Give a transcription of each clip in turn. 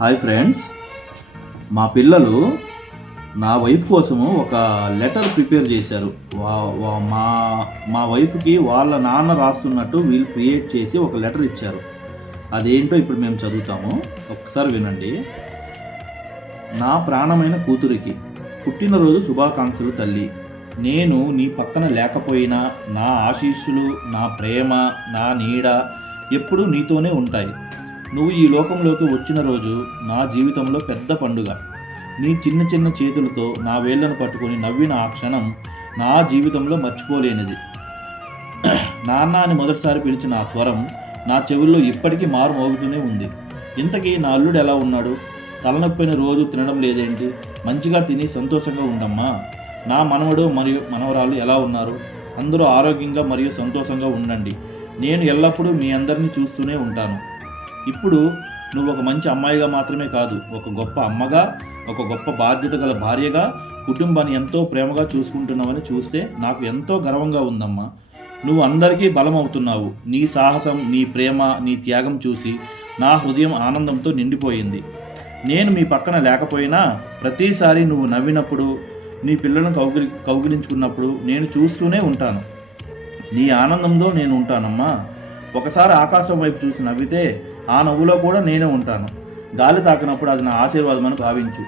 Hi friends, మా పిల్లలు నా వైఫ్ కోసము ఒక లెటర్ ప్రిపేర్ చేశారు. మా మా వైఫ్కి వాళ్ళ నాన్న రాస్తున్నట్టు వీళ్ళు క్రియేట్ చేసి ఒక లెటర్ ఇచ్చారు. అదేంటో ఇప్పుడు మేము చదువుతాము, ఒక్కసారి వినండి. నా ప్రాణమైన కూతురికి పుట్టినరోజు శుభాకాంక్షలు తల్లి. నేను నీ పక్కన లేకపోయినా నా ఆశీస్సులు, నా ప్రేమ, నా నీడ ఎప్పుడూ నీతోనే ఉంటాయి. నువ్వు ఈ లోకంలోకి వచ్చిన రోజు నా జీవితంలో పెద్ద పండుగ. నీ చిన్న చిన్న చేతులతో నా వేళ్లను పట్టుకొని నవ్విన ఆ క్షణం నా జీవితంలో మర్చిపోలేనిది. నాన్న అని మొదటిసారి పిలిచిన ఆ స్వరం నా చెవుల్లో ఇప్పటికీ మారు మోగుతూనే ఉంది. ఇంతకీ నా అల్లుడు ఎలా ఉన్నాడు? తలనొప్పిని రోజు తినడం లేదేంటి? మంచిగా తిని సంతోషంగా ఉండమ్మా. నా మనవడు మరియు మనవరాలు ఎలా ఉన్నారు? అందరూ ఆరోగ్యంగా మరియు సంతోషంగా ఉండండి. నేను ఎల్లప్పుడూ మీ అందరినీ చూస్తూనే ఉంటాను. ఇప్పుడు నువ్వు ఒక మంచి అమ్మాయిగా మాత్రమే కాదు, ఒక గొప్ప అమ్మగా, ఒక గొప్ప బాధ్యత గల భార్యగా, కుటుంబాన్ని ఎంతో ప్రేమగా చూసుకుంటున్నావని చూస్తే నాకు ఎంతో గర్వంగా ఉందమ్మా. నువ్వు అందరికీ బలం అవుతున్నావు. నీ సాహసం, నీ ప్రేమ, నీ త్యాగం చూసి నా హృదయం ఆనందంతో నిండిపోయింది. నేను మీ పక్కన లేకపోయినా ప్రతిసారి నువ్వు నవ్వినప్పుడు, నీ పిల్లలను కౌగిలించుకున్నప్పుడు నేను చూస్తూనే ఉంటాను. నీ ఆనందంలో నేను ఉంటానమ్మా. ఒకసారి ఆకాశం వైపు చూసి నవ్వితే ఆ నవ్వులో కూడా నేనే ఉంటాను. గాలి తాకినప్పుడు అది నా ఆశీర్వాదమని భావించు.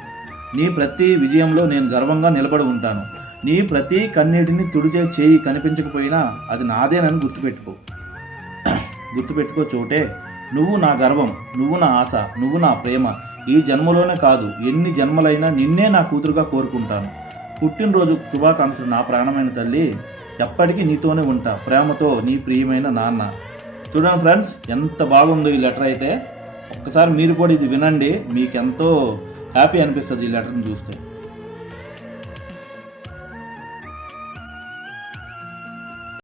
నీ ప్రతి విజయంలో నేను గర్వంగా నిలబడి ఉంటాను. నీ ప్రతి కన్నీటిని తుడిచే చేయి కనిపించకపోయినా అది నాదేనని గుర్తుపెట్టుకో చోటే. నువ్వు నా గర్వం, నువ్వు నా ఆశ, నువ్వు నా ప్రేమ. ఈ జన్మలోనే కాదు, ఎన్ని జన్మలైనా నిన్నే నా కూతురుగా కోరుకుంటాను. పుట్టినరోజు శుభాకాంక్షలు నా ప్రాణమైన తల్లి. ఎప్పటికీ నీతోనే ఉంటా. ప్రేమతో నీ ప్రియమైన నాన్న. చూడండి ఫ్రెండ్స్, ఎంత బాగుందో ఈ లెటర్ అయితే. ఒక్కసారి మీరు కూడా ఇది వినండి, మీకు ఎంతో హ్యాపీ అనిపిస్తుంది ఈ లెటర్ని చూస్తే.